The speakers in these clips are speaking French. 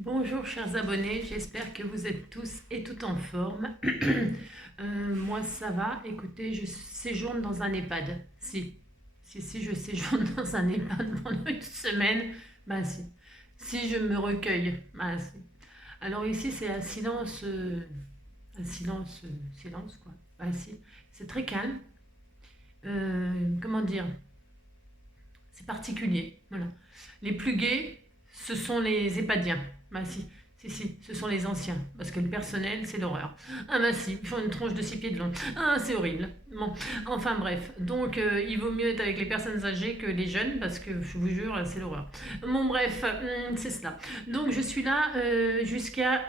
Bonjour chers abonnés, j'espère que vous êtes tous et toutes en forme. Moi ça va, écoutez, je séjourne dans un EHPAD. Si, je séjourne dans un EHPAD pendant une semaine, ben si. Si je me recueille, ben si. Alors ici c'est silence quoi. Ben si, c'est très calme. Comment dire, c'est particulier, voilà. Les plus gays, ce sont les EHPADiens. Bah si, ce sont les anciens. Parce que le personnel, c'est l'horreur. Ah bah si, ils font une tronche de 6 pieds de long. Ah, c'est horrible. Bon, enfin bref. Donc, il vaut mieux être avec les personnes âgées que les jeunes, parce que je vous jure, c'est l'horreur. Bon, bref, c'est cela. Donc, je suis là jusqu'à,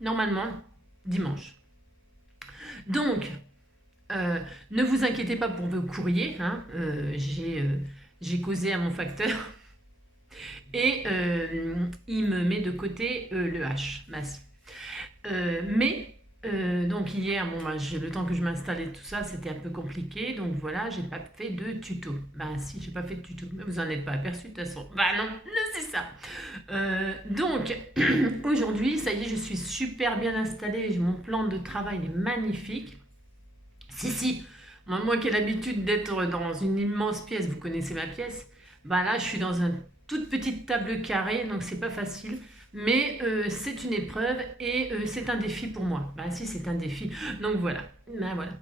normalement, dimanche. Donc, ne vous inquiétez pas pour vos courriers. Hein, j'ai causé à mon facteur et il me met de côté le H, masse. Donc hier, bon, bah, le temps que je m'installe et tout ça, c'était un peu compliqué. Donc voilà, j'ai pas fait de tuto. Ben si, j'ai pas fait de tuto. Mais vous en êtes pas aperçu de toute façon. Bah non, c'est ça. Donc aujourd'hui, ça y est, je suis super bien installée. Mon plan de travail est magnifique. Si. Moi qui ai l'habitude d'être dans une immense pièce, vous connaissez ma pièce. Bah là, je suis dans une toute petite table carrée, donc c'est pas facile. Mais c'est une épreuve et c'est un défi pour moi. Bah si, c'est un défi. Donc voilà. Ben, voilà.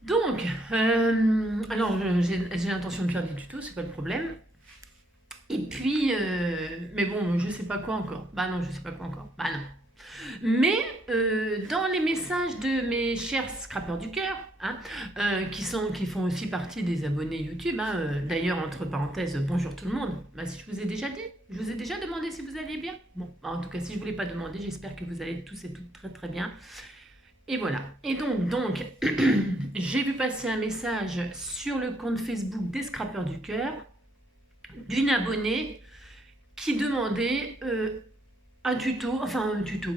Donc, alors j'ai l'intention de faire des tutos, c'est pas le problème. Et puis, mais bon, je sais pas quoi encore. Bah non, je sais pas quoi encore. Bah non. Mais dans les messages de mes chers scrappeurs du cœur, hein, qui font aussi partie des abonnés YouTube, hein, d'ailleurs entre parenthèses, bonjour tout le monde, bah, si je vous ai déjà dit, je vous ai déjà demandé si vous alliez bien. Bon, bah, en tout cas si je ne vous l'ai pas demandé, j'espère que vous allez tous et toutes très très bien. Et voilà. Et donc j'ai vu passer un message sur le compte Facebook des scrappeurs du cœur d'une abonnée qui demandait un tuto,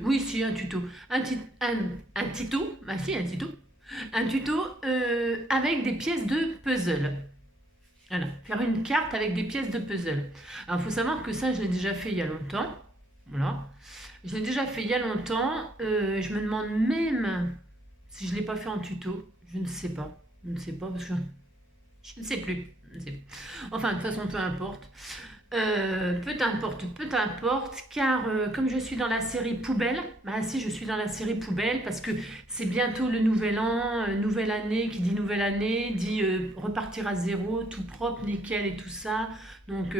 oui si un tuto, un tuto, bah si un tuto, avec des pièces de puzzle. Voilà, faire une carte avec des pièces de puzzle. Alors il faut savoir que ça je l'ai déjà fait il y a longtemps, voilà. Je l'ai déjà fait il y a longtemps, je me demande même si je ne l'ai pas fait en tuto, je ne sais pas parce que je ne sais plus. Enfin de toute façon peu importe. Peu importe, car comme je suis dans la série poubelle, bah si je suis dans la série poubelle parce que c'est bientôt le nouvel an, nouvelle année, qui dit nouvelle année, dit repartir à zéro, tout propre, nickel et tout ça. Donc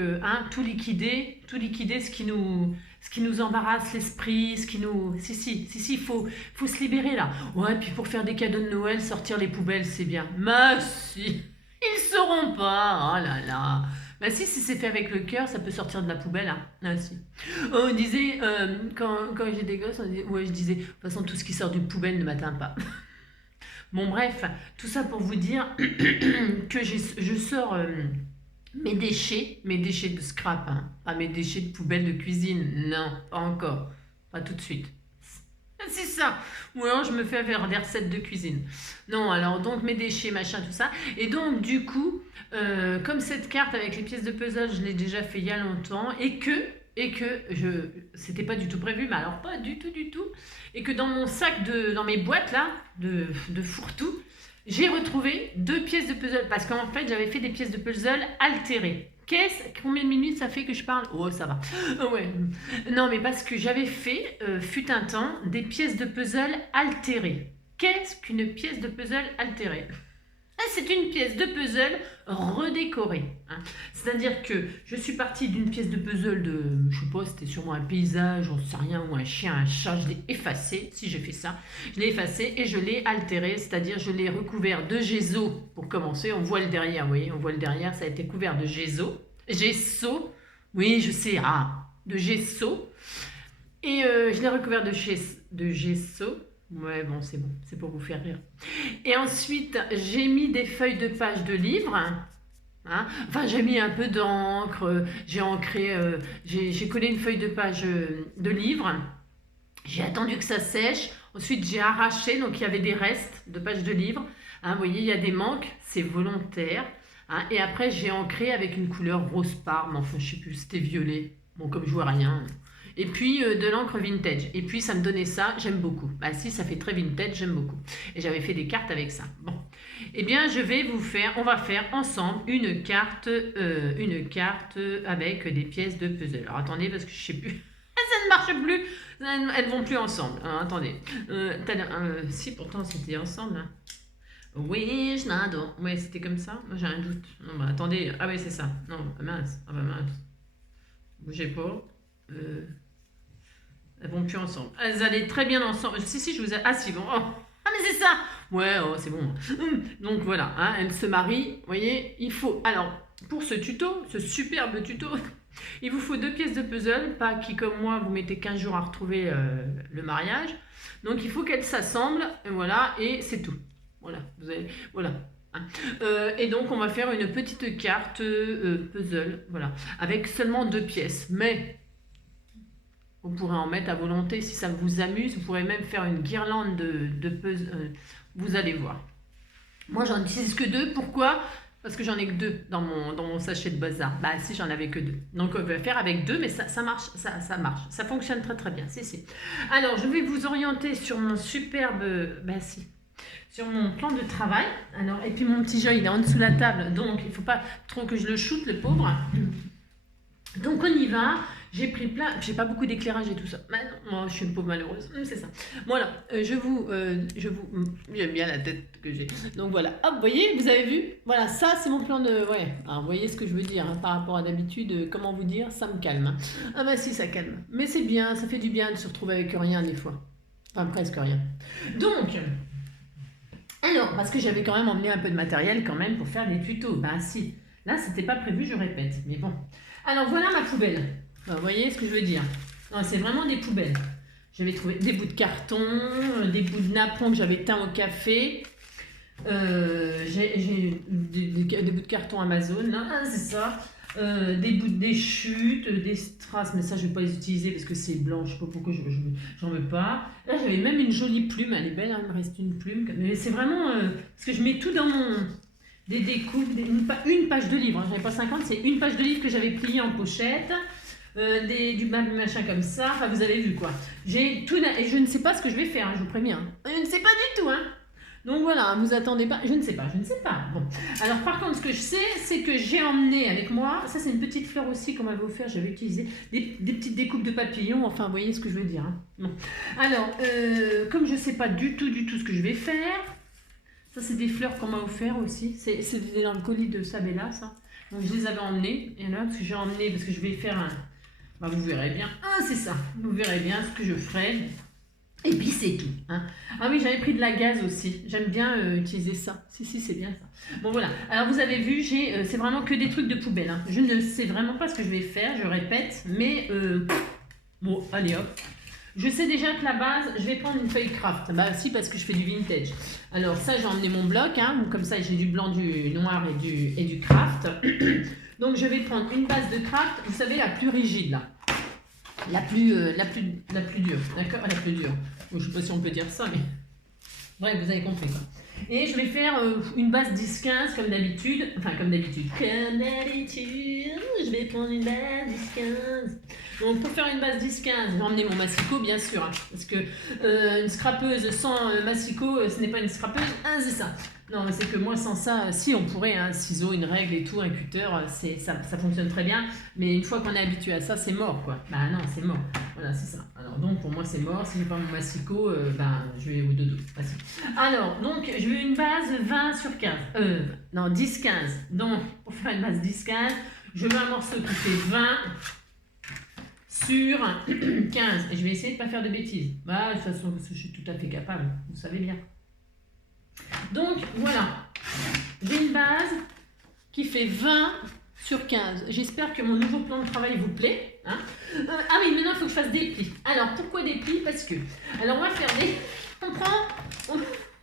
tout liquider, ce qui nous embarrasse l'esprit, ce qui nous... Si, faut se libérer là. Ouais, puis pour faire des cadeaux de Noël, sortir les poubelles, c'est bien. Mais si, ils sauront pas, oh là là. Bah si c'est fait avec le cœur, ça peut sortir de la poubelle. Hein. Ah si. On disait, quand j'ai des gosses, ouais, je disais, de toute façon, tout ce qui sort d'une poubelle ne m'atteint pas. Bon bref, tout ça pour vous dire que je sors mes déchets de scrap, hein. Pas mes déchets de poubelle de cuisine, non, pas encore, pas tout de suite. C'est ça. Ou alors je me fais faire des recettes de cuisine. Non, alors donc mes déchets, machin, tout ça. Et donc du coup, comme cette carte avec les pièces de puzzle, je l'ai déjà fait il y a longtemps et que c'était pas du tout prévu, mais alors pas du tout, et que dans mon sac dans mes boîtes là, de fourre-tout, j'ai retrouvé 2 pièces de puzzle parce qu'en fait j'avais fait des pièces de puzzle altérées. Combien de minutes ça fait que je parle? Oh, ça va. Ouais. Non, mais parce que j'avais fait, fut un temps, des pièces de puzzle altérées. Qu'est-ce qu'une pièce de puzzle altérée? C'est une pièce de puzzle redécorée. Hein. C'est-à-dire que je suis partie d'une pièce de puzzle de, je sais pas, c'était sûrement un paysage, j'en sais rien, ou un chien, un chat, je l'ai effacé, si j'ai fait ça, je l'ai effacé et je l'ai altéré, c'est-à-dire je l'ai recouvert de gesso pour commencer, on voit le derrière, vous voyez, on voit le derrière, ça a été couvert de gesso, oui je sais, de gesso, et je l'ai recouvert de gesso. Ouais, bon, c'est pour vous faire rire. Et ensuite, j'ai mis des feuilles de page de livres. Hein. Enfin, j'ai mis un peu d'encre, j'ai ancré, j'ai collé une feuille de page de livre. J'ai attendu que ça sèche. Ensuite, j'ai arraché, donc il y avait des restes de pages de livres. Hein, vous voyez, il y a des manques, c'est volontaire. Hein. Et après, j'ai ancré avec une couleur rose parme, enfin, je sais plus, c'était violet. Bon, comme je vois rien. et puis de l'encre vintage. Et puis ça me donnait ça, j'aime beaucoup. Bah si, ça fait très vintage, j'aime beaucoup. Et j'avais fait des cartes avec ça. Bon, eh bien je vais vous faire, on va faire ensemble une carte avec des pièces de puzzle. Alors attendez, parce que je sais plus, ça ne marche plus, elles ne vont plus ensemble. Alors, attendez, si pourtant c'était ensemble. Hein. Oui, je n'adore. Ouais, c'était comme ça. Moi j'ai un doute. Non, bah attendez, ah oui c'est ça. Non, mince, ah bah mince. Bougez pas. Elles vont plus ensemble. Elles allaient très bien ensemble. Si, je vous ai... Ah si, bon. Oh. Ah mais c'est ça. Ouais, oh, c'est bon. Donc voilà, hein, elles se marient. Vous voyez, il faut... Alors, pour ce tuto, ce superbe tuto, il vous faut 2 pièces de puzzle. Pas qui, comme moi, vous mettez 15 jours à retrouver le mariage. Donc il faut qu'elles s'assemblent. Voilà, et c'est tout. Voilà, vous avez... Voilà. Et donc on va faire une petite carte puzzle, voilà, avec seulement 2 pièces, mais vous pourrez en mettre à volonté si ça vous amuse, vous pourrez même faire une guirlande de puzzle, vous allez voir. Moi j'en utilise que 2, pourquoi? Parce que j'en ai que 2 dans mon sachet de bazar. Bah si, j'en avais que 2. Donc on va faire avec 2, mais ça marche, ça marche, ça fonctionne très très bien, si. Alors je vais vous orienter sur mon superbe, bah si, sur mon plan de travail. Alors, et puis mon petit jeu, il est en dessous de la table, donc il ne faut pas trop que je le shoote, le pauvre. Donc on y va. J'ai pris plein, j'ai pas beaucoup d'éclairage et tout ça. Mais non, moi je suis une pauvre malheureuse, c'est ça. Voilà, j'aime bien la tête que j'ai. Donc voilà, hop, vous voyez, vous avez vu? Voilà, ça c'est mon plan de, ouais. Alors vous voyez ce que je veux dire, hein, par rapport à d'habitude, comment vous dire, ça me calme. Hein. Ah bah si, ça calme. Mais c'est bien, ça fait du bien de se retrouver avec rien des fois. Enfin presque rien. Donc... Alors, parce que j'avais quand même emmené un peu de matériel quand même pour faire des tutos. Ben si, là c'était pas prévu, je répète, mais bon. Alors voilà ma poubelle. Vous voyez ce que je veux dire? C'est vraiment des poubelles. J'avais trouvé des bouts de carton, des bouts de napperons que j'avais teints au café. J'ai des bouts de carton Amazon, là, c'est ça. Des bouts des chutes, des strass, mais ça je vais pas les utiliser parce que c'est blanc, je sais pas pourquoi j'en veux pas. Là j'avais même une jolie plume, elle est belle, hein, il me reste une plume, mais c'est vraiment parce que je mets tout dans mon des découpes, une page de livre, hein, j'avais pas 50, c'est une page de livre que j'avais pliée en pochette, du machin comme ça, enfin vous avez vu quoi. J'ai tout et je ne sais pas ce que je vais faire, hein, je vous préviens. Je ne sais pas du tout, hein. Donc voilà, vous attendez pas, je ne sais pas. Bon, alors par contre, ce que je sais, c'est que j'ai emmené avec moi, ça c'est une petite fleur aussi qu'on m'avait offert, j'avais utilisé des petites découpes de papillons, enfin vous voyez ce que je veux dire. Hein. Bon. Alors, comme je ne sais pas du tout ce que je vais faire, ça c'est des fleurs qu'on m'a offert aussi, c'est dans le colis de Sabella ça, donc je les avais emmenées, et là, parce que j'ai emmené, parce que je vais faire un, bah, vous verrez bien, c'est ça, vous verrez bien ce que je ferai. Et puis c'est tout. Hein. Ah oui, j'avais pris de la gaze aussi. J'aime bien utiliser ça. Si, c'est bien ça. Bon voilà. Alors vous avez vu, c'est vraiment que des trucs de poubelle. Hein. Je ne sais vraiment pas ce que je vais faire, je répète. Mais bon, allez hop. Je sais déjà que la base, je vais prendre une feuille craft. Bah si, parce que je fais du vintage. Alors ça, j'ai emmené mon bloc. Hein. Comme ça, j'ai du blanc, du noir et du craft. Donc je vais prendre une base de craft. Vous savez, la plus rigide là. La plus dure, d'accord? La plus dure. Je ne sais pas si on peut dire ça, mais bref, vous avez compris quoi. Et je vais faire une base 10-15 comme d'habitude. Enfin, comme d'habitude. Je vais prendre une base 10-15. Donc, pour faire une base 10-15, j'ai emmené mon massicot, bien sûr. Hein, parce que une scrapeuse sans massicot, ce n'est pas une scrapeuse. C'est ça. Non, c'est que moi, sans ça, si on pourrait, un ciseau, une règle et tout, un cutter, ça fonctionne très bien. Mais une fois qu'on est habitué à ça, c'est mort, quoi. Bah non, c'est mort. Voilà, c'est ça. Alors, donc, pour moi, c'est mort. Si j'ai pas mon massicot, je vais au dodo. Facile. Alors, donc, je veux une base 20/15. Non, 10-15. Donc, pour faire une base 10-15, je veux un morceau qui fait 20 sur 15. Et je vais essayer de ne pas faire de bêtises. Bah, de toute façon, parce que je suis tout à fait capable. Vous savez bien. Donc, voilà. J'ai une base qui fait 20/15. J'espère que mon nouveau plan de travail vous plaît. Hein. Ah oui, maintenant, il faut que je fasse des plis. Alors, pourquoi des plis? Parce que... Alors, on va faire des...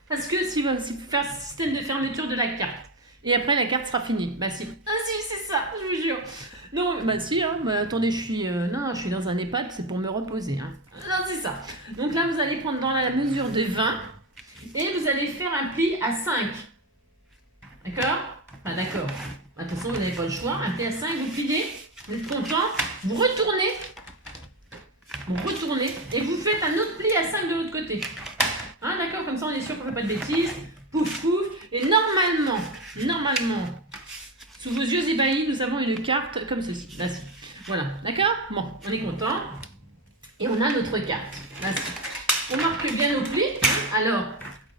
Parce que si vous faire un système de fermeture de la carte. Et après, la carte sera finie. Bah si. Ah si, c'est ça, je vous jure. Non, bah si, hein. Bah, attendez, je suis dans un EHPAD, c'est pour me reposer. Hein. Non, c'est ça. Donc là, vous allez prendre dans la mesure de 20 et vous allez faire un pli à 5. D'accord? Bah d'accord. De toute façon, vous n'avez pas le choix. Un pli à 5, vous pliez, vous êtes content, vous retournez Vous retournez et vous faites un autre pli à 5 de l'autre côté. Hein, d'accord? Comme ça, on est sûr qu'on ne fait pas de bêtises. Pouf, pouf. Et normalement, sous vos yeux ébahis, nous avons une carte comme ceci. Là, voilà, d'accord? Bon, on est content. Et on a notre carte. Là, on marque bien nos plis. Alors,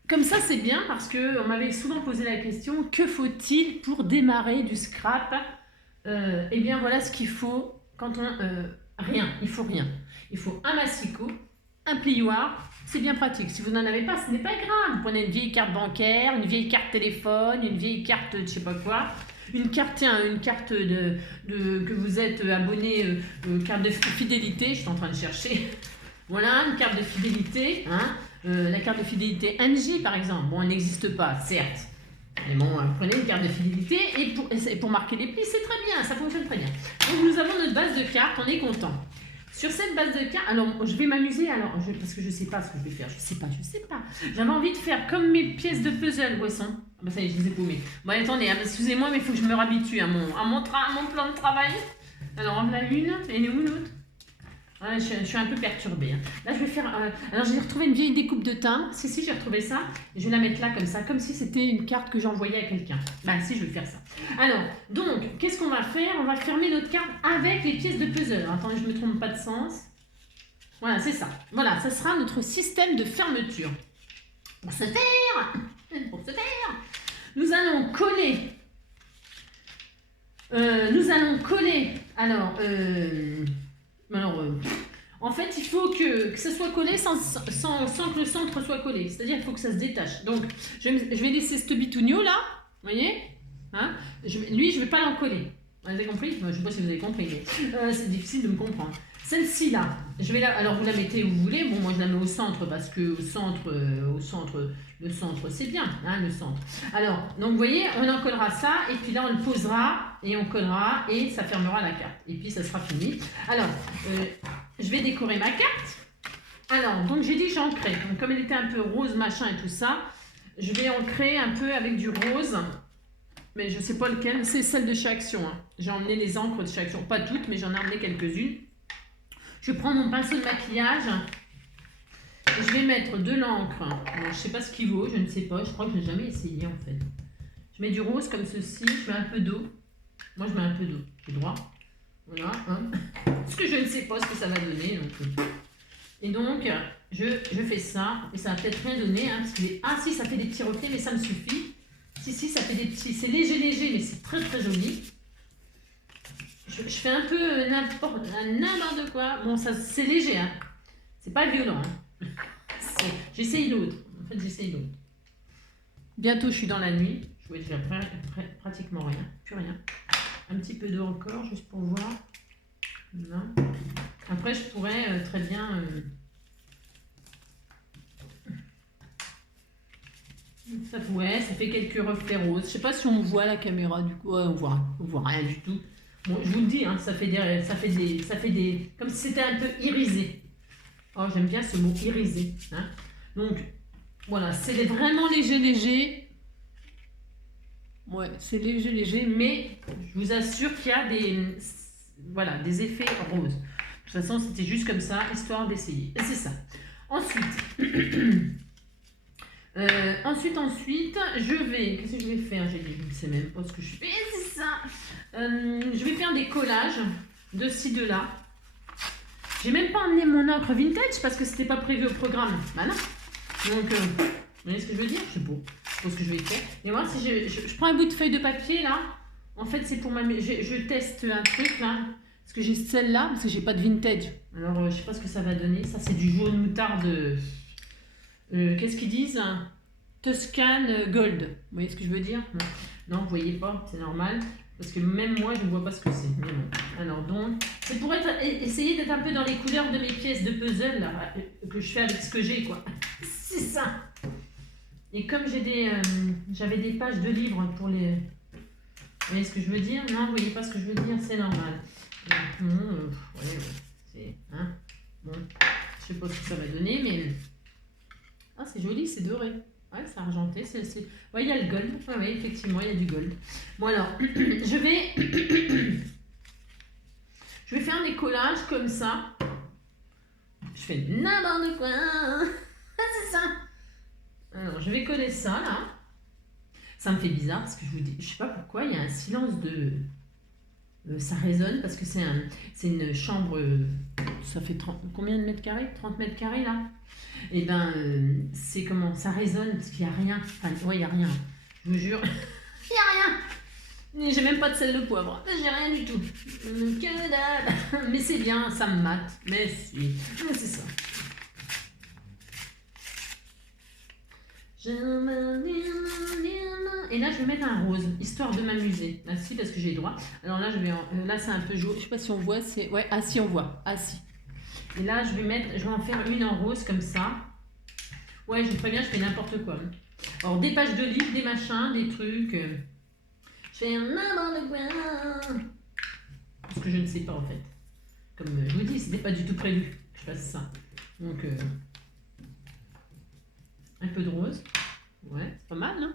comme ça, c'est bien parce qu'on m'avait souvent posé la question, que faut-il pour démarrer du scrap? Eh bien, voilà ce qu'il faut quand on... rien, il faut rien. Il faut un massicot, un plioir, c'est bien pratique. Si vous n'en avez pas, ce n'est pas grave. Vous prenez une vieille carte bancaire, une vieille carte téléphone, une vieille carte de je sais pas quoi, une carte, que vous êtes abonné, carte de fidélité, je suis en train de chercher. Voilà, une carte de fidélité, hein. La carte de fidélité NJ par exemple, bon elle n'existe pas, certes. Mais bon, prenez une carte de fidélité et pour marquer les plis, c'est très bien, ça fonctionne très bien. Donc nous avons notre base de cartes, on est content. Sur cette base de cartes, alors je vais m'amuser, parce que je ne sais pas ce que je vais faire, je sais pas. J'avais envie de faire comme mes pièces de puzzle, où elles sont? Ah bah ça y est, je les ai paumées. Bon attendez, excusez-moi, mais il faut que je me réhabitue à mon plan de travail. Alors en voilà une, et où l'autre? Ouais, je suis un peu perturbée. Hein. Là, je vais faire... alors, j'ai retrouvé une vieille découpe de timbre. Si, j'ai retrouvé ça. Je vais la mettre là, comme ça, comme si c'était une carte que j'envoyais à quelqu'un. Bah, si, je vais faire ça. Alors, donc, qu'est-ce qu'on va faire? On va fermer notre carte avec les pièces de puzzle. Alors, attendez, je ne me trompe pas de sens. Voilà, c'est ça. Voilà, ça sera notre système de fermeture. Pour ce faire, nous allons coller... en fait, il faut que ça soit collé sans que le centre soit collé. C'est-à-dire qu'il faut que ça se détache. Donc, je vais laisser ce bitounio là. Vous voyez, hein, lui, je ne vais pas l'encoller. Vous avez compris? Je ne sais pas si vous avez compris, mais c'est difficile de me comprendre. Celle-ci là, alors vous la mettez où vous voulez. Bon, moi je la mets au centre parce que au centre, le centre c'est bien, hein, le centre. Alors, donc vous voyez, on encollera ça et puis là on le posera et on collera et ça fermera la carte. Et puis ça sera fini. Alors, je vais décorer ma carte. Alors, donc j'ai dit j'ancrais. Donc comme elle était un peu rose machin et tout ça, je vais ancrer un peu avec du rose. Mais je ne sais pas lequel, c'est celle de chez Action. Hein. J'ai emmené les encres de chez Action, pas toutes, mais j'en ai emmené quelques-unes. Je prends mon pinceau de maquillage et je vais mettre de l'encre. Je ne sais pas ce qu'il vaut, je ne sais pas, je crois que je n'ai jamais essayé en fait. Je mets du rose comme ceci, je mets un peu d'eau. Moi je mets un peu d'eau, j'ai droit. Voilà. Hein. Parce que je ne sais pas ce que ça va donner. Donc. Et donc, je fais ça, et ça va peut-être rien donner. Hein, parce que ah si, ça fait des petits reflets, mais ça me suffit. Si, ça fait des petits, c'est léger, mais c'est très très joli. Je fais un peu n'importe quoi. Bon, ça c'est léger, hein. C'est pas violent. Hein. J'essaye l'autre. En fait, j'essaye l'autre. Bientôt, je suis dans la nuit. Je vois déjà pratiquement rien. Plus rien. Un petit peu d'eau encore, juste pour voir. Non. Après, je pourrais très bien... ça fait quelques reflets roses. Je sais pas si on voit la caméra du coup. Ouais, on voit rien du tout. Bon, je vous le dis, hein, ça fait des, comme si c'était un peu irisé. Oh, j'aime bien ce mot irisé. Hein. Donc, voilà, c'est vraiment léger. Ouais, c'est léger, mais je vous assure qu'il y a des effets roses. De toute façon, c'était juste comme ça, histoire d'essayer. Et c'est ça. Ensuite, je vais... Qu'est-ce que je vais faire? Je ne sais même pas ce que je fais. C'est ça. Je vais faire des collages de ci, de là. J'ai même pas emmené mon encre vintage parce que c'était pas prévu au programme. Bah non. Donc, vous voyez ce que je veux dire? Je sais pas ce que je vais faire. Et voir si je prends un bout de feuille de papier là. En fait, c'est pour je teste un truc là. Parce que j'ai celle-là, parce que j'ai pas de vintage. Alors, je sais pas ce que ça va donner. Ça, c'est du jaune moutarde. Qu'est-ce qu'ils disent? Tuscan Gold. Vous voyez ce que je veux dire? Non, vous voyez pas, c'est normal. Parce que même moi, je ne vois pas ce que c'est. Mais bon. Alors donc, c'est pour essayer d'être un peu dans les couleurs de mes pièces de puzzle là, que je fais avec ce que j'ai, quoi. C'est ça. Et comme j'avais des pages de livres pour les... Vous voyez ce que je veux dire? Non, vous voyez pas ce que je veux dire, c'est normal. C'est... Hein, bon, je sais pas ce que ça va donner, mais... Ah, c'est joli, c'est doré. Ouais, c'est argenté. Ouais, il y a le gold. Oui, effectivement, il y a du gold. Bon, alors, je vais faire des collages comme ça. Je fais n'importe quoi. Ah, c'est ça. Alors, je vais coller ça, là. Ça me fait bizarre, parce que je vous dis, je sais pas pourquoi, il y a un silence de... ça résonne, parce que c'est une chambre... ça fait 30, combien de mètres carrés? 30 mètres carrés, là. Et ben, c'est comment? Ça résonne, parce qu'il n'y a rien. Enfin, ouais, il n'y a rien. Je vous jure, il n'y a rien. J'ai même pas de sel de poivre. J'ai rien du tout. Que dalle. Mais c'est bien, ça me mate. Mais si. Mais c'est ça. Et là, je vais mettre un rose, histoire de m'amuser. Ah si, parce que j'ai le droit. Alors là, là c'est un peu jaune. Je sais pas si on voit. C'est ouais. Ah si, on voit. Ah si. Et là, je vais en faire une en rose comme ça. Ouais, je vous préviens, je fais n'importe quoi. Alors, des pages de livres, des machins, des trucs. Je fais n'importe quoi. Parce que je ne sais pas en fait. Comme je vous dis, c'était pas du tout prévu que je fasse ça. Donc, un peu de rose. Ouais, c'est pas mal, non?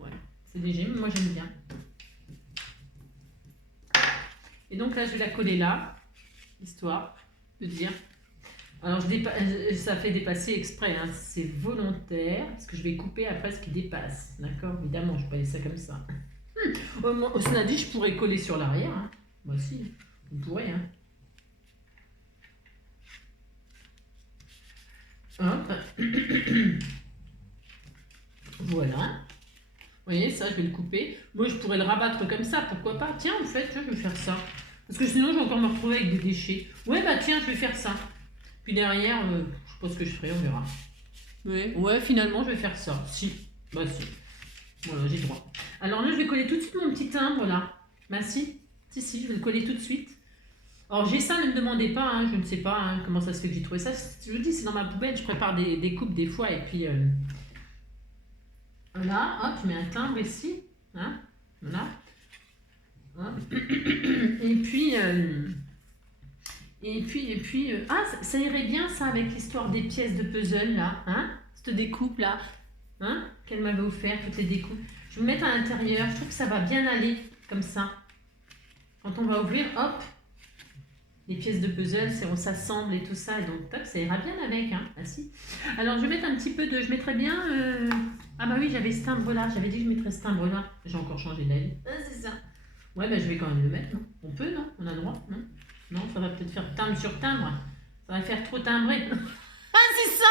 Ouais, c'est léger, mais moi j'aime bien. Et donc là, je vais la coller là, histoire de dire. Alors, ça fait dépasser exprès, hein. C'est volontaire, parce que je vais couper après ce qui dépasse. D'accord? Évidemment, je ne vais pas laisser ça comme ça. Cela dit, je pourrais coller sur l'arrière. Hein. Moi aussi, vous pourrez. Hein. Hop. Voilà. Vous voyez, ça, je vais le couper. Moi, je pourrais le rabattre comme ça, pourquoi pas. Tiens, en fait, je vais faire ça. Parce que sinon, je vais encore me retrouver avec des déchets. Ouais, bah tiens, je vais faire ça. Puis derrière, je sais pas ce que je ferai, on verra. Ouais, finalement, je vais faire ça. Si. Bah si. Voilà, j'ai le droit. Alors là, je vais coller tout de suite mon petit timbre, là. Bah si. Si, je vais le coller tout de suite. Alors j'ai ça, ne me demandez pas, hein, je ne sais pas hein, comment ça se fait que j'ai trouvé ça. Je vous dis, c'est dans ma poubelle, je prépare des coupes des fois. Et puis, voilà, hop, je mets un timbre ici. Hein, voilà. Hop. Et puis, ah, ça irait bien ça avec l'histoire des pièces de puzzle là, hein, cette découpe là, hein, qu'elle m'avait offert, toutes les découpes. Je vais me mettre à l'intérieur, je trouve que ça va bien aller comme ça. Quand on va ouvrir, hop, les pièces de puzzle, on s'assemble et tout ça, et donc tac, ça ira bien avec, hein. Ah si. Alors je vais mettre un petit peu de, je mettrais bien, ah bah oui, j'avais ce timbre là, j'avais dit que je mettrais ce timbre là, j'ai encore changé d'avis. Ah c'est ça. Ouais, bah je vais quand même le mettre, non? On peut, non? On a le droit, non? Non, ça va peut-être faire timbre sur timbre. Ça va faire trop timbrer. Ah, c'est ça!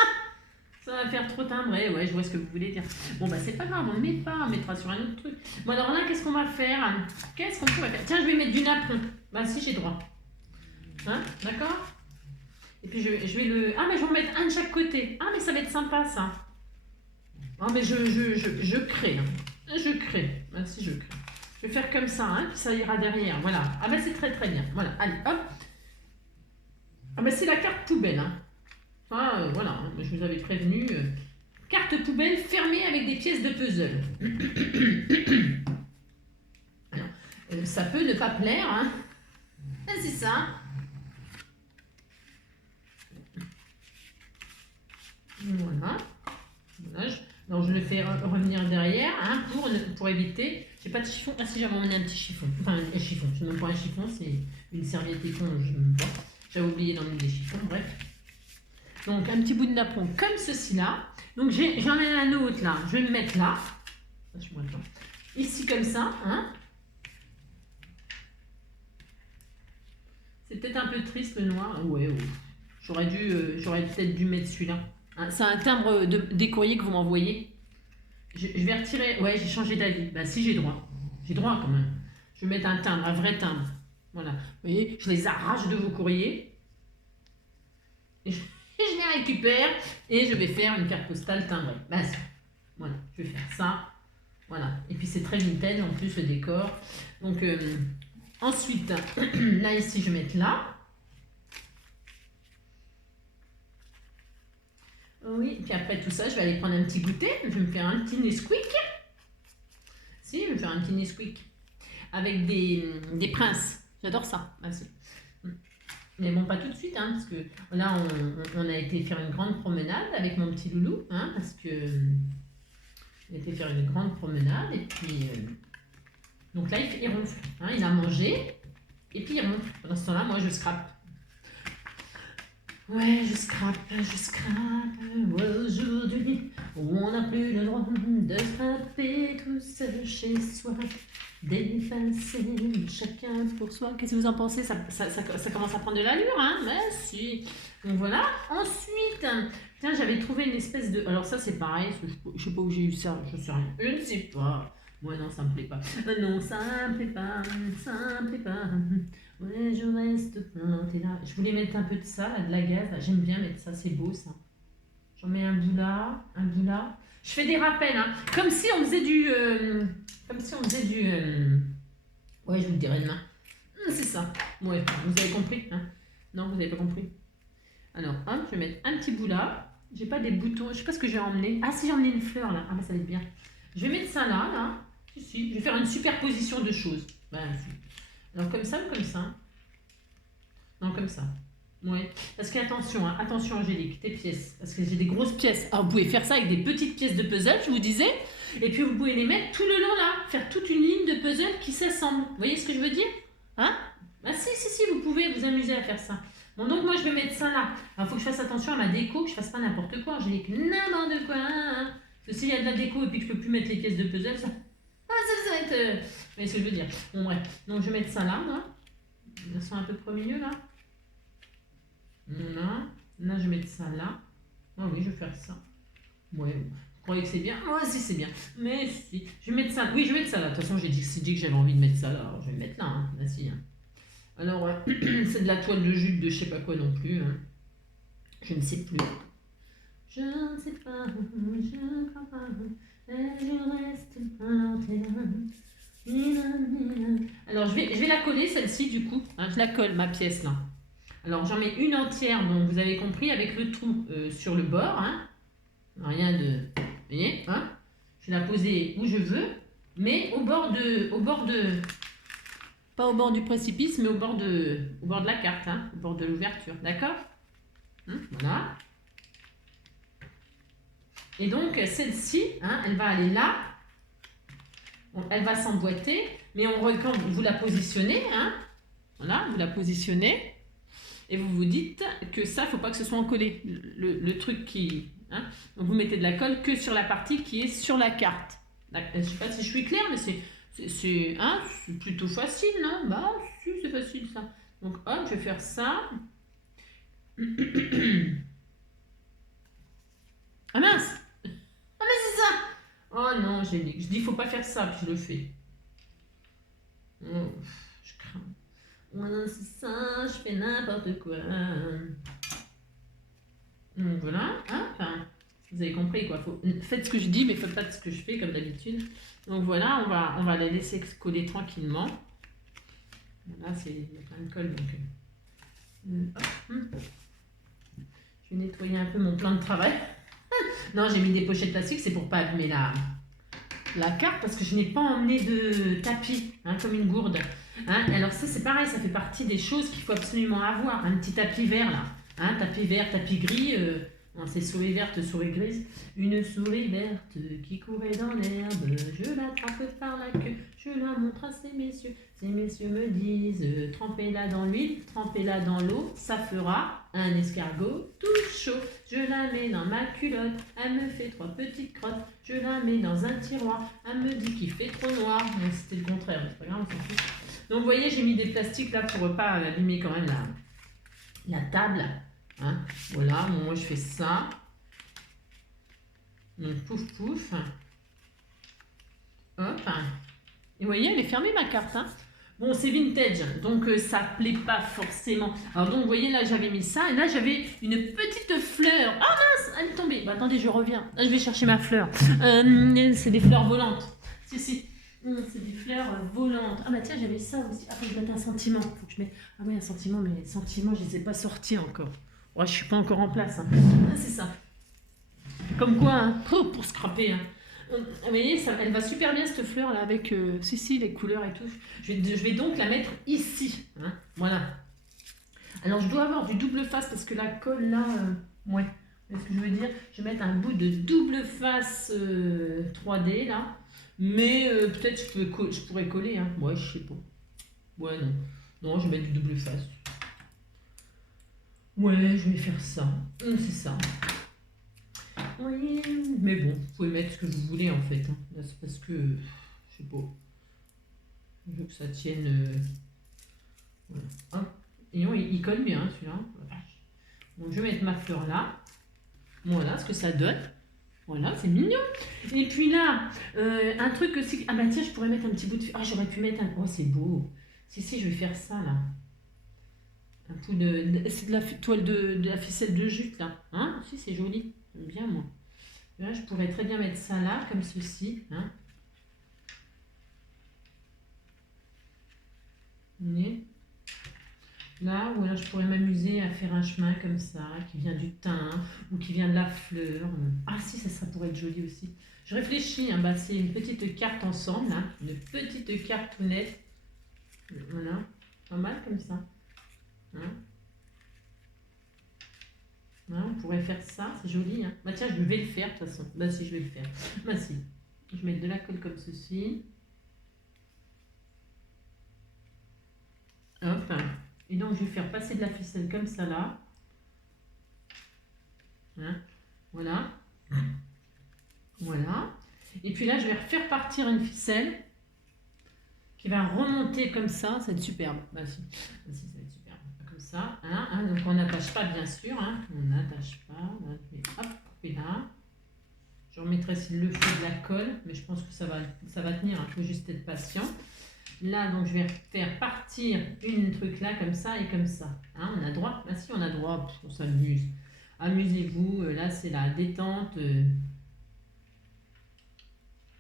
Ça va faire trop timbrer. Ouais, je vois ce que vous voulez dire. Bon, bah, c'est pas grave, on ne met pas. On mettra sur un autre truc. Bon, alors là, qu'est-ce qu'on va faire? Qu'est-ce qu'on pourrait faire? Tiens, je vais mettre du napperon. Bah, si, j'ai droit. Hein? D'accord? Et puis, je vais le... Ah, mais je vais en mettre un de chaque côté. Ah, mais ça va être sympa, ça. Ah, mais je crée. Hein. Je crée. Bah, si, je crée. Je vais faire comme ça, hein, puis ça ira derrière. Voilà. Ah ben c'est très très bien. Voilà. Allez, hop. Ah ben c'est la carte poubelle. Hein. Ah, voilà. Hein. Je vous avais prévenu. Carte poubelle fermée avec des pièces de puzzle. Alors, ça peut ne pas plaire. Hein. C'est ça. Voilà. Voilà. Donc je le fais revenir derrière hein, pour éviter. J'ai pas de chiffon. Ah si, j'avais emmené un petit chiffon. Enfin un chiffon. C'est même pas un chiffon, c'est une serviette éponge. J'avais oublié d'emmener des chiffons. Bref. Donc un petit bout de napperon comme ceci là. Donc j'en ai un autre là. Je vais me mettre là. Ici comme ça. Hein. C'est peut-être un peu triste le noir. Ouais. J'aurais peut-être dû mettre celui-là. Hein, c'est un timbre des courriers que vous m'envoyez. Je vais retirer. Ouais, j'ai changé d'avis. Bah si, j'ai droit. J'ai droit quand même. Je vais mettre un timbre, un vrai timbre. Voilà. Vous voyez, je les arrache de vos courriers. Et je les récupère. Et je vais faire une carte postale timbrée. Bah ça. Voilà, je vais faire ça. Voilà. Et puis c'est très vintage en plus le décor. Donc ensuite, là ici, je vais mettre là. Oui, puis après tout ça, je vais aller prendre un petit goûter. Je vais me faire un petit Nesquik. Si, je vais me faire un petit Nesquik. Avec des princes. J'adore ça. Ah, mais bon, pas tout de suite, hein, parce que là, on a été faire une grande promenade avec mon petit loulou. Hein, parce que on a été faire une grande promenade. Et puis, donc là, il ronfle. Hein, il a mangé. Et puis, il ronfle. Pendant ce temps-là, moi, je scrape. Ouais, je scrape. Ouais, aujourd'hui, on n'a plus le droit de scraper tout seul chez soi. Dépasser chacun pour soi. Qu'est-ce que vous en pensez? Ça commence à prendre de l'allure, hein? Mais si. Donc voilà. Ensuite, tiens, j'avais trouvé une espèce de. Alors ça, c'est pareil. Je sais pas où j'ai eu ça. Je sais rien. Je ne sais pas. Ouais, non, ça me plaît pas. Non, ça me plaît pas. Ça me plaît pas. Ouais, je reste plantée là. Je voulais mettre un peu de ça, là, de la gaze. J'aime bien mettre ça, c'est beau ça. J'en mets un bout là, un bout là. Je fais des rappels, hein. Comme si on faisait du. Comme si on faisait du. Ouais, je vous le dirai demain. C'est ça. Ouais, vous avez compris, hein? Non, vous n'avez pas compris. Alors, hop, je vais mettre un petit bout là. J'ai pas des boutons. Je sais pas ce que j'ai emmené. Ah, si, j'ai emmené une fleur là. Ah, bah ça va être bien. Je vais mettre ça là, là. Si. Je vais faire une superposition de choses. Voilà. Alors, comme ça ou comme ça? Non, comme ça. Oui. Parce que attention, hein, attention Angélique, tes pièces. Parce que j'ai des grosses pièces. Alors, vous pouvez faire ça avec des petites pièces de puzzle, je vous disais. Et puis, vous pouvez les mettre tout le long là. Faire toute une ligne de puzzle qui s'assemble. Vous voyez ce que je veux dire? Hein? Ah si, vous pouvez vous amuser à faire ça. Bon, donc moi, je vais mettre ça là. Alors, il faut que je fasse attention à ma déco, que je fasse pas n'importe quoi, Angélique. N'importe quoi. Hein. Parce que s'il y a de la déco et puis que je peux plus mettre les pièces de puzzle, ça... Ah, ça va être... Vous voyez ce que je veux dire? Bon, bref. Donc, je vais mettre ça là, moi. Elles sont un peu près au milieu là. Là, je vais mettre ça là. Ah oui, je vais faire ça. Ouais, vous croyez que c'est bien? Moi aussi, c'est bien. Mais si. Je vais mettre ça. Oui, je vais mettre ça là. De toute façon, j'ai dit que j'avais envie de mettre ça là. Alors, je vais le mettre là. Hein. Là, si. Hein. Alors, c'est de la toile de jute de je sais pas quoi non plus. Hein. Je ne sais plus. Je ne sais pas. Je ne crois pas. Je reste alors, je vais la coller celle-ci du coup. Hein, je la colle, ma pièce là. Alors j'en mets une entière, donc vous avez compris, avec le trou sur le bord. Hein. Rien de... Vous voyez hein. Je vais la poser où je veux, mais au bord de... Pas au bord du précipice, mais au bord de la carte, hein, au bord de l'ouverture. D'accord hein, voilà. Et donc celle-ci, hein, elle va aller là. Elle va s'emboîter, mais quand vous la positionnez, hein, voilà, vous la positionnez. Et vous vous dites que ça, il ne faut pas que ce soit encollé. Le truc qui... Hein, donc vous mettez de la colle que sur la partie qui est sur la carte. Je ne sais pas si je suis claire, mais c'est plutôt facile, non? Bah, si, c'est facile ça. Donc hop, je vais faire ça. Ah mince! Ah mais c'est ça! Oh non, je dis il ne faut pas faire ça, puis je le fais. Oh, je crains. Ouais, c'est ça, je fais n'importe quoi. Donc voilà, hein, enfin, vous avez compris quoi. Faites ce que je dis, mais faites pas ce que je fais comme d'habitude. Donc voilà, on va la laisser coller tranquillement. Là, il y a plein de colle, donc. Je vais nettoyer un peu mon plan de travail. Non, j'ai mis des pochettes plastiques, c'est pour pas abîmer la carte, parce que je n'ai pas emmené de tapis, hein, comme une gourde. Hein, alors ça, c'est pareil, ça fait partie des choses qu'il faut absolument avoir. Un petit tapis vert, là. Hein, tapis vert, tapis gris. C'est souris verte, souris grise. Une souris verte qui courait dans l'herbe. Je l'attrape par la queue, je la montre à ces messieurs. Ces messieurs me disent, trempez-la dans l'huile, trempez-la dans l'eau. Ça fera un escargot tout chaud. Je la mets dans ma culotte, elle me fait 3 petites crottes. Je la mets dans un tiroir, elle me dit qu'il fait trop noir. Donc c'était le contraire, c'est pas grave, on s'en fout. Donc vous voyez, j'ai mis des plastiques là pour pas abîmer quand même la table. Hein. Voilà, bon, moi je fais ça. Donc pouf pouf. Hop. Et vous voyez, elle est fermée ma carte. Hein. Bon, c'est vintage, donc ça plaît pas forcément. Alors donc vous voyez, là j'avais mis ça, et là j'avais une petite fleur. Ah mince, elle est tombée. Bah, attendez, je reviens. Là, je vais chercher ma fleur. C'est des fleurs volantes. Si. C'est des fleurs volantes. Ah bah tiens, j'avais ça aussi. Ah, faut que je mette un sentiment. Faut que je mette... Ah oui, un sentiment, mais les sentiments, je les ai pas sortis encore. Ouais, je suis pas encore en place. Hein. Ah, c'est ça. Comme quoi, hein. Oh, pour scraper. Hein. Vous voyez, elle va super bien cette fleur là avec les couleurs et tout. Je vais donc la mettre ici. Hein. Voilà. Alors je dois avoir du double face parce que la colle là, ouais. Est-ce que je veux dire? Je vais mettre un bout de double face 3D là. Mais peut-être je pourrais coller. Hein. Ouais, je sais pas. Ouais, non. Non, je vais mettre du double face. Ouais, je vais faire ça. C'est ça. Oui, mais bon, vous pouvez mettre ce que vous voulez en fait. Hein. Là, c'est parce que, je sais pas, je veux que ça tienne. Voilà. Hop. Et non, il colle bien celui-là. Donc je vais mettre ma fleur là. Voilà ce que ça donne. Voilà, c'est mignon. Et puis là, un truc aussi. Ah bah tiens, je pourrais mettre un petit bout de. Ah, j'aurais pu mettre un. Oh, c'est beau. Si, je vais faire ça là. Un peu de. C'est de la toile de la ficelle de jute là. Hein? Si, c'est joli. J'aime bien moi. Là, je pourrais très bien mettre ça là, comme ceci. Hein? Là, ou alors je pourrais m'amuser à faire un chemin comme ça, qui vient du thym, ou qui vient de la fleur. Ah si, ça pourrait être joli aussi. Je réfléchis, hein, bah, c'est une petite carte ensemble, hein, une petite carte tout nette. Voilà, pas mal comme ça. Hein. Hein, on pourrait faire ça, c'est joli. Hein. Bah tiens, je vais le faire de toute façon. Bah si, je vais le faire. Bah si. Je vais mettre de la colle comme ceci. Hop. Et donc, je vais faire passer de la ficelle comme ça là. Hein. Voilà. Voilà. Et puis là, je vais refaire partir une ficelle qui va remonter comme ça. Ça va être superbe. Bah si, ça va être superbe. Comme ça. Hein. Donc, on n'attache pas, bien sûr. Hein. On n'attache pas. Hop. Et là. Je remettrai s'il le faut de la colle. Mais je pense que ça va tenir. Il faut juste être patient. Là, donc, je vais faire partir une truc là, comme ça et comme ça. Hein, on a droit. Bah si, on a droit. On s'amuse. Amusez-vous. Là, c'est la détente.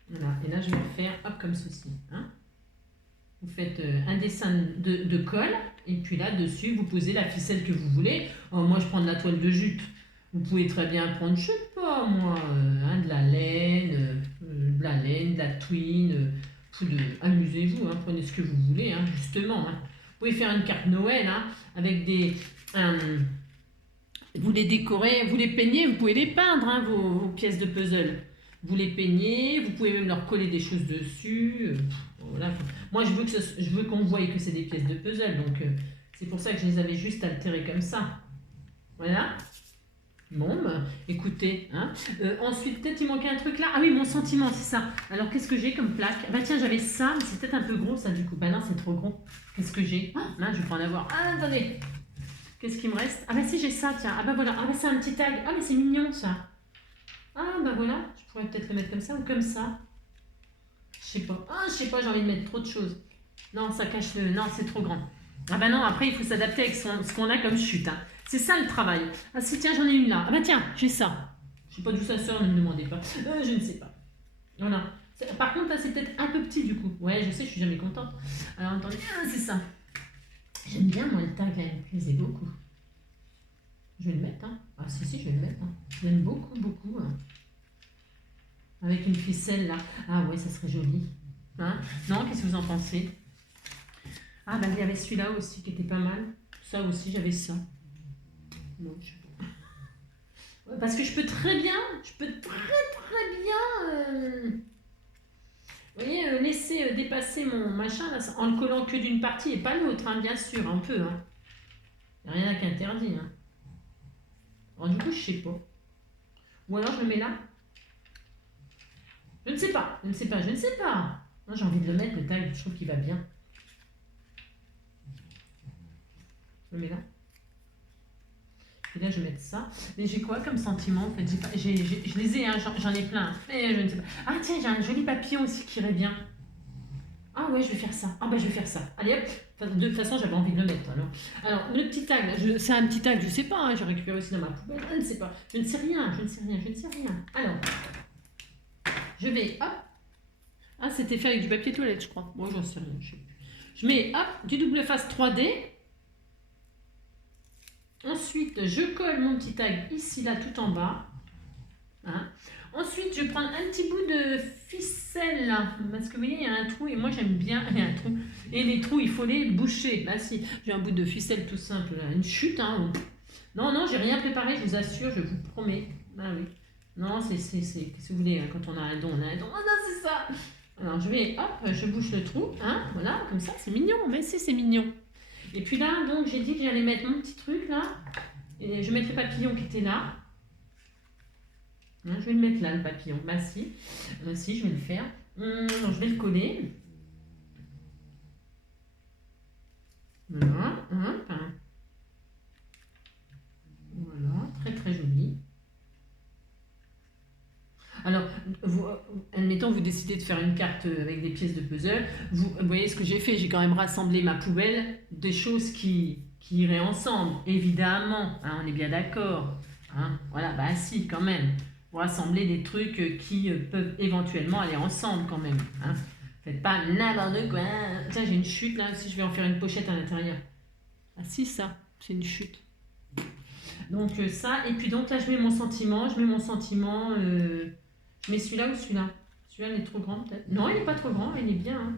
Voilà. Et là, je vais faire hop comme ceci. Hein. Vous faites un dessin de colle. Et puis là, dessus, vous posez la ficelle que vous voulez. Moi, je prends de la toile de jute. Vous pouvez très bien prendre, je sais pas moi, de la laine, de la twine. Amusez-vous, hein, prenez ce que vous voulez, hein, justement. Hein. Vous pouvez faire une carte Noël hein, avec des. Vous les décorez, vous les peignez, vous pouvez les peindre, hein, vos pièces de puzzle. Vous les peignez, vous pouvez même leur coller des choses dessus. Voilà. Moi, je veux qu'on voie que c'est des pièces de puzzle, donc c'est pour ça que je les avais juste altérées comme ça. Voilà. Bon, bah, écoutez, hein. Ensuite, peut-être il manquait un truc là. Ah oui, mon sentiment, c'est ça. Alors, qu'est-ce que j'ai comme plaque? Bah tiens, j'avais ça, mais c'est peut-être un peu gros, ça, du coup. Bah non, c'est trop gros. Qu'est-ce que j'ai? Là, je vais pas en avoir. Ah, attendez. Qu'est-ce qu'il me reste? Ah bah si, j'ai ça, tiens. Ah bah voilà. Ah bah c'est un petit tag. Ah mais c'est mignon, ça. Ah bah voilà. Je pourrais peut-être le mettre comme ça ou comme ça. Je sais pas. Ah, je sais pas, j'ai envie de mettre trop de choses. Non, ça cache le... Non, c'est trop grand. Ah bah non, après, il faut s'adapter avec ce qu'on a comme chute, hein. C'est ça le travail. Ah si, tiens, j'en ai une là. Ah bah tiens, j'ai ça. Je sais pas d'où ça sort, ne me demandez pas. Je ne sais pas. Voilà. Par contre, là, c'est peut-être un peu petit du coup. Ouais, je sais, je suis jamais contente. Alors, attendez, c'est ça. J'aime bien, moi, le tag, là, il me plaisait beaucoup. Je vais le mettre, hein. Ah si, je vais le mettre. Hein. Je l'aime beaucoup, beaucoup. Hein. Avec une ficelle, là. Ah ouais, ça serait joli. Hein? Non, qu'est-ce que vous en pensez? Ah bah, il y avait celui-là aussi qui était pas mal. Ça aussi, j'avais ça. Non, je sais pas. Parce que je peux très bien, vous voyez, laisser dépasser mon machin là, en le collant que d'une partie et pas l'autre, hein, bien sûr, un peu. Hein. Il n'y a rien qu'interdit. Hein. Alors du coup, je sais pas. Ou alors je le mets là. Je ne sais pas. Moi, j'ai envie de le mettre, le tag, je trouve qu'il va bien. Je le mets là. Et là, je vais mettre ça. Mais j'ai quoi comme sentiment en fait je les ai, hein, j'en ai plein. Mais je ne sais pas. Ah tiens, j'ai un joli papillon aussi qui irait bien. Ah ouais, je vais faire ça. Ah bah, je vais faire ça. Allez hop. De toute façon, j'avais envie de le mettre. Alors le petit tag, c'est un petit tag, je sais pas. Hein, j'ai récupéré aussi dans ma poubelle. Je ne sais pas. Je ne sais rien. Alors, je vais, hop. Ah, c'était fait avec du papier toilette, je crois. Moi, j'en sais rien. Je sais plus. Je mets, hop, du double face 3D. Ensuite, je colle mon petit tag ici, là, tout en bas. Hein. Ensuite, je prends un petit bout de ficelle, là, parce que vous voyez, il y a un trou, et moi, j'aime bien, il y a un trou. Et les trous, il faut les boucher. Bah si, j'ai un bout de ficelle tout simple, là, une chute. Hein. Non, j'ai rien préparé, je vous assure, je vous promets. Ah oui. Non, si vous voulez, quand on a un don, on a un don. Ah non, c'est ça. Alors, je vais, hop, je bouche le trou, hein, voilà, comme ça, c'est mignon, mais si, c'est mignon. Et puis là, donc, j'ai dit que j'allais mettre mon petit truc, là. Et je vais mettre le papillon qui était là. Je vais le mettre là, le papillon. Bah si, si, je vais le faire. Je vais le coller. Voilà. Voilà, très très joli. Alors, vous, admettons, vous décidez de faire une carte avec des pièces de puzzle. Vous voyez ce que j'ai fait, j'ai quand même rassemblé ma poubelle des choses qui iraient ensemble, évidemment, hein, on est bien d'accord. Hein, voilà, bah si, quand même. Vous rassemblez des trucs qui peuvent éventuellement aller ensemble quand même. Hein. Faites pas n'importe quoi. Tiens, j'ai une chute là, si je vais en faire une pochette à l'intérieur. Ah si, ça, c'est une chute. Donc ça, et puis donc là je mets mon sentiment, je mets celui-là ou celui-là. Celui-là il est trop grand peut-être. Non, il n'est pas trop grand, il est bien. Hein.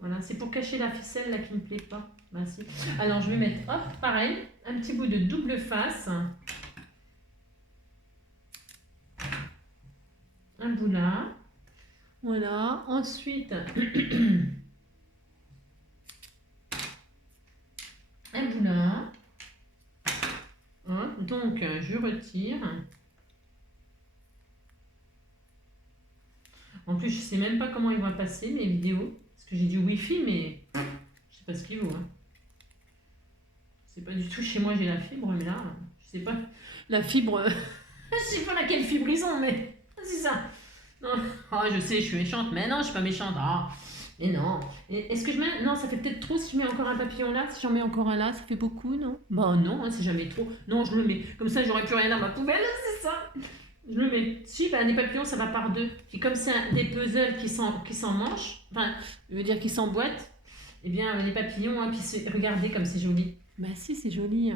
Voilà, c'est pour cacher la ficelle là qui ne me plaît pas. Bah, si. Alors je vais mettre, hop, pareil, un petit bout de double face. Un bout là. Voilà, ensuite un bout là. Donc, je retire. En plus, je sais même pas comment il va passer mes vidéos. Parce que j'ai du Wi-Fi, mais je sais pas ce qu'il vaut. Hein. Je sais pas du tout. Chez moi, j'ai la fibre, mais là, je sais pas. La fibre, je sais pas laquelle fibre ils ont, mais c'est ça. Non. Oh, je sais, je suis méchante. Mais non, je suis pas méchante. Ah, mais non. Est-ce que je mets... Non, ça fait peut-être trop si je mets encore un papillon là. Si j'en mets encore un là, ça fait beaucoup, non? Bah non, hein, c'est jamais trop. Non, je le mets. Comme ça, j'aurai plus rien dans ma poubelle, c'est ça. Je le mets. Si, bah, des papillons, ça va par deux. Et comme c'est des puzzles qui s'emmanchent, enfin, je veux dire qui s'emboîtent, eh bien, les papillons, hein, puis regardez comme c'est joli. Bah si, c'est joli.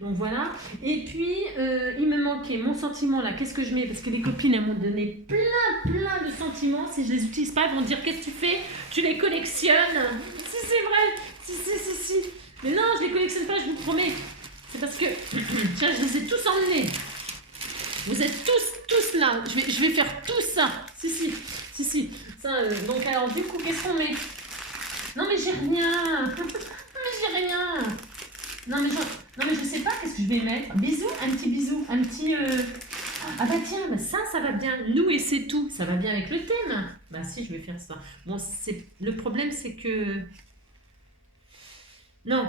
Donc voilà. Et puis, il me manquait mon sentiment là. Qu'est-ce que je mets? Parce que les copines, elles m'ont donné plein de sentiments. Si je les utilise pas, elles vont me dire qu'est-ce que tu fais? Tu les collectionnes? Si, c'est vrai. Si. Mais non, je les collectionne pas, je vous promets. C'est parce que, tiens, je les ai tous emmenés. Vous êtes tous là. Je vais faire tout ça. Si. Ça, donc alors, du coup, qu'est-ce qu'on met? Non, mais j'ai rien. Non, mais je sais pas qu'est-ce que je vais mettre. Bisous, un petit bisou, un petit... Ah bah tiens, bah ça va bien. Nous et c'est tout. Ça va bien avec le thème. Bah si, je vais faire ça. Bon, le problème, c'est que... Non,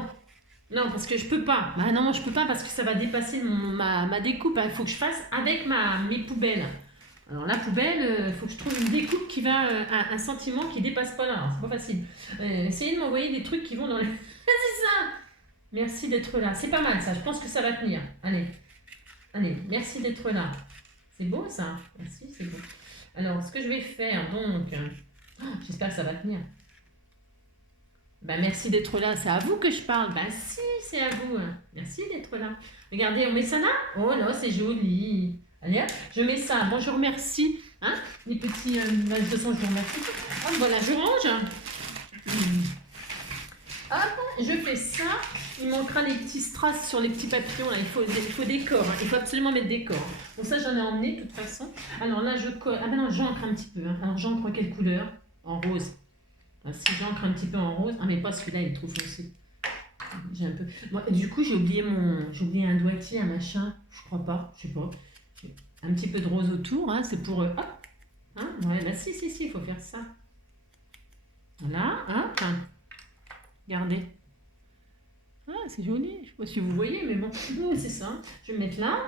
parce que je peux pas. Bah non, je peux pas parce que ça va dépasser ma découpe. Il faut que je fasse avec mes poubelles. Alors la poubelle, il faut que je trouve une découpe qui va... un sentiment qui dépasse pas là. Alors, c'est pas facile. Essayez de m'envoyer des trucs qui vont dans les... C'est ça. Merci d'être là. C'est pas mal ça, je pense que ça va tenir. Allez, merci d'être là. C'est beau ça? Merci, c'est beau. Alors, ce que je vais faire, donc... j'espère que ça va tenir. Merci d'être là, c'est à vous que je parle. Si, c'est à vous. Merci d'être là. Regardez, on met ça là? Oh là, c'est joli. Allez, hop, je mets ça. Bon, je remercie. Hein, les petits... de toute façon, je vous remercie. Hop, voilà, je range. Hop, je fais ça. Il manquera les petits strass sur les petits papillons. Là. Il faut des corps. Hein. Il faut absolument mettre des corps. Bon, ça, j'en ai emmené de toute façon. Alors là, je colle. Ah ben non, j'encre un petit peu. Hein. Alors, j'encre quelle couleur? En rose. Enfin, si j'encre un petit peu en rose. Ah, mais pas celui-là, il est trop foncé. J'ai un peu. Bon, du coup, j'ai oublié un doigtier, un machin. Je crois pas. Je sais pas. Un petit peu de rose autour. Hein. C'est pour. Hop. Hein. Ouais, si, il faut faire ça. Voilà. Hop. Regardez. Ah, c'est joli. Je ne sais pas si vous voyez, mais bon. C'est ça. Je vais me mettre là.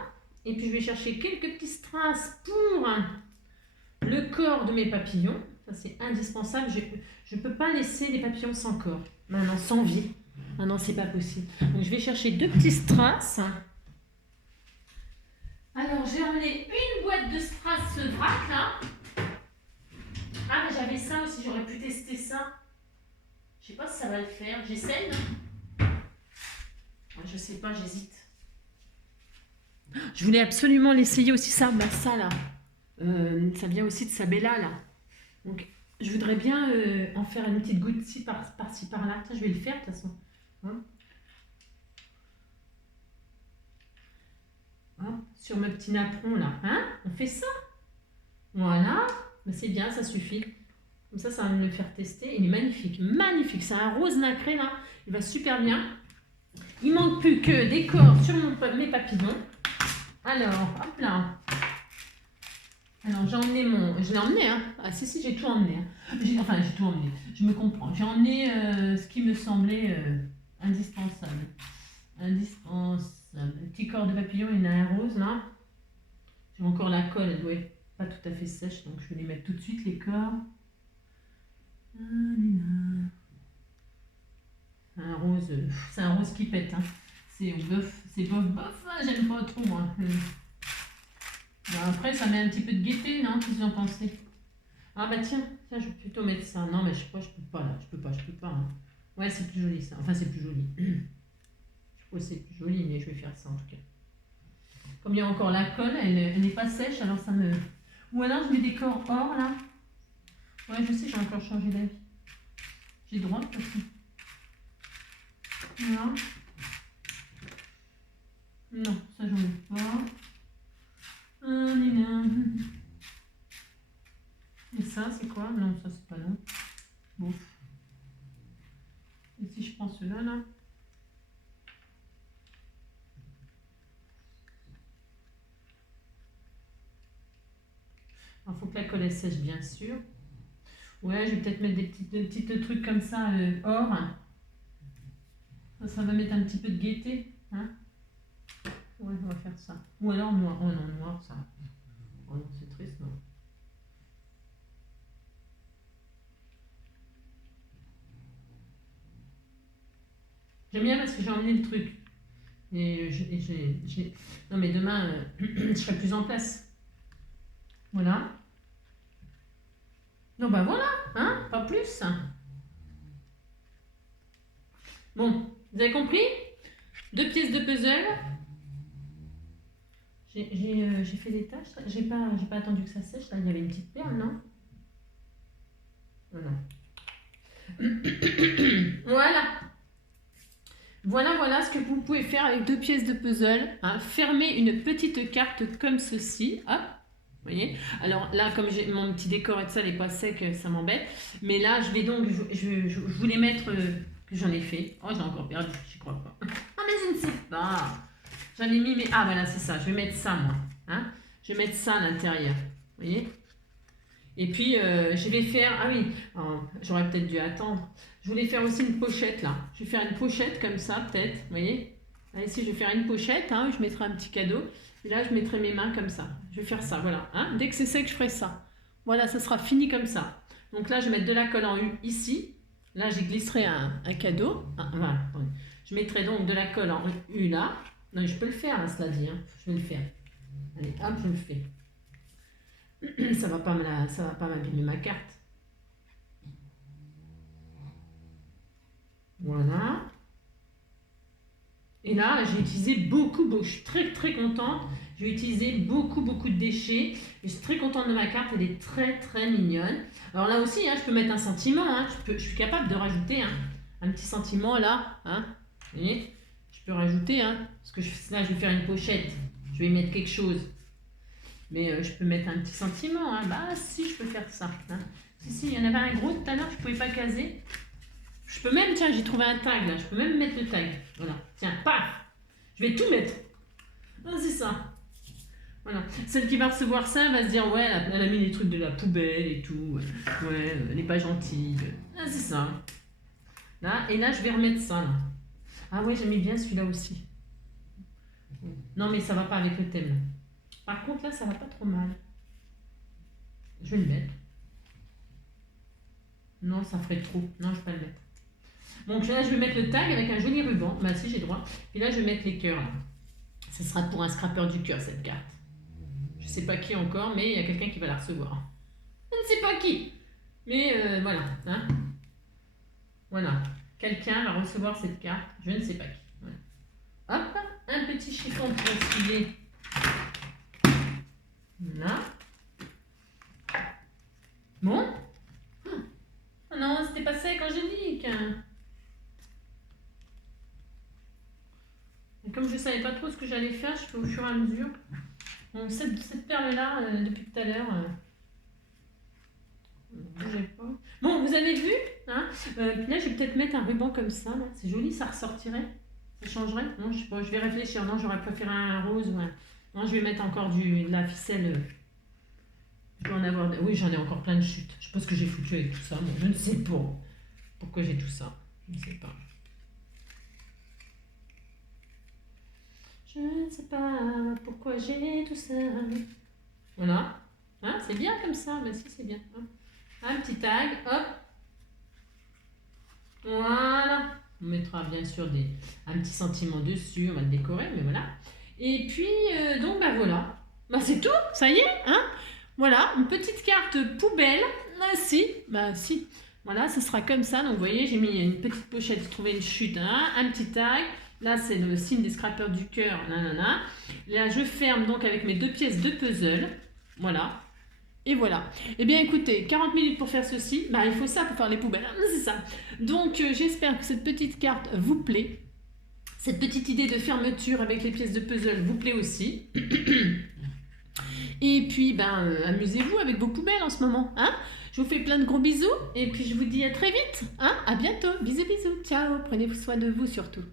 Et puis, je vais chercher quelques petits strass pour le corps de mes papillons. Ça, c'est indispensable. Je ne peux pas laisser les papillons sans corps. Maintenant, sans vie. Ah non, c'est pas possible. Donc, je vais chercher 2 petits strass. Alors, j'ai emmené une boîte de strass vrac, là. Ah, mais j'avais ça aussi. J'aurais pu tester ça. Je sais pas si ça va le faire. J'essaye. Je sais pas, j'hésite. Je voulais absolument l'essayer aussi ça. Ça là. Ça vient aussi de Sabella là. Donc je voudrais bien en faire une petite goutte par-ci par-là. Je vais le faire de toute façon. Sur mes petits napperons là. Hein? On fait ça. Voilà. C'est bien, ça suffit. Comme ça va me le faire tester. Il est magnifique. Magnifique. C'est un rose nacré là. Il va super bien. Il manque plus que des corps sur mes papillons. Alors, hop là. Alors, j'ai emmené mon... Je l'ai emmené, hein. Ah, si, j'ai tout emmené. Hein. Enfin, j'ai tout emmené. Je me comprends. J'ai emmené ce qui me semblait indispensable. Indispensable. Petit corps de papillon, il y en a un rose, là. J'ai encore la colle, elle doit être pas tout à fait sèche, donc je vais les mettre tout de suite, les corps. C'est un rose qui pète. Hein. C'est bof, j'aime pas trop, moi. Après, ça met un petit peu de gaieté, non? Qu'est-ce que vous en pensez? Ah bah tiens, ça, je vais plutôt mettre ça. Non, mais je sais pas, je peux pas, là. Je peux pas. Hein. Ouais, c'est plus joli, ça. Enfin, c'est plus joli. Je trouve que c'est plus joli, mais je vais faire ça, en tout cas. Comme il y a encore la colle, elle n'est pas sèche, alors ça me... Ou alors, je mets des corps or, là. Ouais, je sais, j'ai encore changé d'avis. J'ai droit, aussi. Voilà. Non, ça, j'en ai pas. Et ça, c'est quoi? Non, ça, c'est pas non. Bon. Et si je prends ceux-là, là? Il faut que la colle sèche, bien sûr. Ouais, je vais peut-être mettre des petits trucs comme ça, or. Ça va mettre un petit peu de gaieté. Hein? Ouais, on va faire ça. Ou alors noir. Oh non, noir, ça. Oh non, c'est triste, non. J'aime bien parce que j'ai emmené le truc. Non, mais demain, je serai plus en place. Voilà. Non, bah voilà, hein, pas plus. Bon, vous avez compris? 2 pièces de puzzle. J'ai fait des tâches. J'ai pas attendu que ça sèche. Là, il y avait une petite perle, non? Voilà. Voilà ce que vous pouvez faire avec 2 pièces de puzzle. Hein. Fermez une petite carte comme ceci. Hop, vous voyez. Alors là, comme j'ai mon petit décor et tout ça, n'est pas sec, ça m'embête. Mais là, je vais donc, je voulais mettre, que j'en ai fait. Oh, j'ai encore perdu, je crois pas. Ah, mais je ne sais pas. J'en ai mis, mais... Ah, voilà, c'est ça. Je vais mettre ça, moi. Hein. Je vais mettre ça à l'intérieur. Vous voyez. Et puis, je vais faire... Ah oui, j'aurais peut-être dû attendre. Je voulais faire aussi une pochette, là. Je vais faire une pochette comme ça, peut-être. Vous voyez? Là, ici, je vais faire une pochette. Hein, je mettrai un petit cadeau. Et là, je mettrai mes mains comme ça. Je vais faire ça, voilà. Hein. Dès que c'est sec, je ferai ça. Voilà, ça sera fini comme ça. Donc là, je vais mettre de la colle en U ici. Là, j'y glisserai un cadeau. Ah, voilà. Je mettrai donc de la colle en U là. Non, je peux le faire, là, cela dit. Hein. Je vais le faire. Allez, hop, je le fais. Ça va pas m'abîmer ma carte. Voilà. Et là, j'ai utilisé beaucoup, je suis très très contente. J'ai utilisé beaucoup de déchets. Je suis très contente de ma carte, elle est très mignonne. Alors là aussi, hein, je peux mettre un sentiment. Hein. Je suis capable de rajouter un petit sentiment là. Hein. Vous voyez, je peux rajouter. Hein, parce que là, je vais faire une pochette. Je vais mettre quelque chose. Mais je peux mettre un petit sentiment. Hein. Bah si, je peux faire ça. Hein. Si, il y en avait un gros tout à l'heure, je ne pouvais pas caser. Je peux même, tiens, j'ai trouvé un tag là. Je peux même mettre le tag. Voilà. Tiens, paf. Je vais tout mettre. Ah, c'est ça. Voilà. Celle qui va recevoir ça va se dire, ouais, elle a mis les trucs de la poubelle et tout. Ouais, elle n'est pas gentille. Ah, c'est ça. Là, et là, je vais remettre ça. Là. Ah ouais, j'aimais bien celui-là aussi. Non, mais ça va pas avec le thème. Par contre, là, ça va pas trop mal. Je vais le mettre. Non, ça ferait trop. Non, je vais pas le mettre. Donc là, je vais mettre le tag avec un joli ruban. Bah si, j'ai droit. Et là, je vais mettre les cœurs. Là. Ce sera pour un scrapper du cœur, cette carte. Je sais pas qui encore, mais il y a quelqu'un qui va la recevoir. Je ne sais pas qui. Mais voilà. Hein. Voilà. Quelqu'un va recevoir cette carte. Je ne sais pas qui. Voilà. Hop, un petit chiffon pour essuyer. Là. Bon. Oh non, c'était pas sec, Angélique. Et comme je ne savais pas trop ce que j'allais faire, je fais au fur et à mesure. Bon, cette perle-là, depuis tout à l'heure, bougez pas. Bon, vous avez vu hein. Là, je vais peut-être mettre un ruban comme ça. C'est joli, ça ressortirait. Ça changerait? Non, je sais pas, je vais réfléchir. Non, j'aurais préféré un rose ou un... Non, je vais mettre encore de la ficelle. Je dois en avoir... Oui, j'en ai encore plein de chutes. Je sais pas ce que j'ai foutu avec tout ça, moi. Je ne sais pas pourquoi j'ai tout ça. Je ne sais pas. Je ne sais pas pourquoi j'ai tout ça. Voilà. Hein, c'est bien comme ça. Mais si, c'est bien. Un petit tag. Hop. Voilà. On mettra bien sûr un petit sentiment dessus. On va le décorer, mais voilà. Et puis, donc, bah voilà. Bah c'est tout. Ça y est, hein. Voilà, une petite carte poubelle. Ah si, bah si. Voilà, ce sera comme ça. Donc vous voyez, j'ai mis une petite pochette, j'ai trouvé une chute, hein, un petit tag. Là, c'est le signe des scrappers du cœur. Nanana. Là, je ferme donc avec mes 2 pièces de puzzle. Voilà. Et voilà. Eh bien, écoutez, 40 minutes pour faire ceci. Bah, il faut ça pour faire les poubelles. C'est ça. Donc, j'espère que cette petite carte vous plaît. Cette petite idée de fermeture avec les pièces de puzzle vous plaît aussi. Et puis, amusez-vous avec vos poubelles en ce moment. Hein, je vous fais plein de gros bisous. Et puis, je vous dis à très vite. Hein, à bientôt. Bisous, bisous. Ciao. Prenez soin de vous surtout.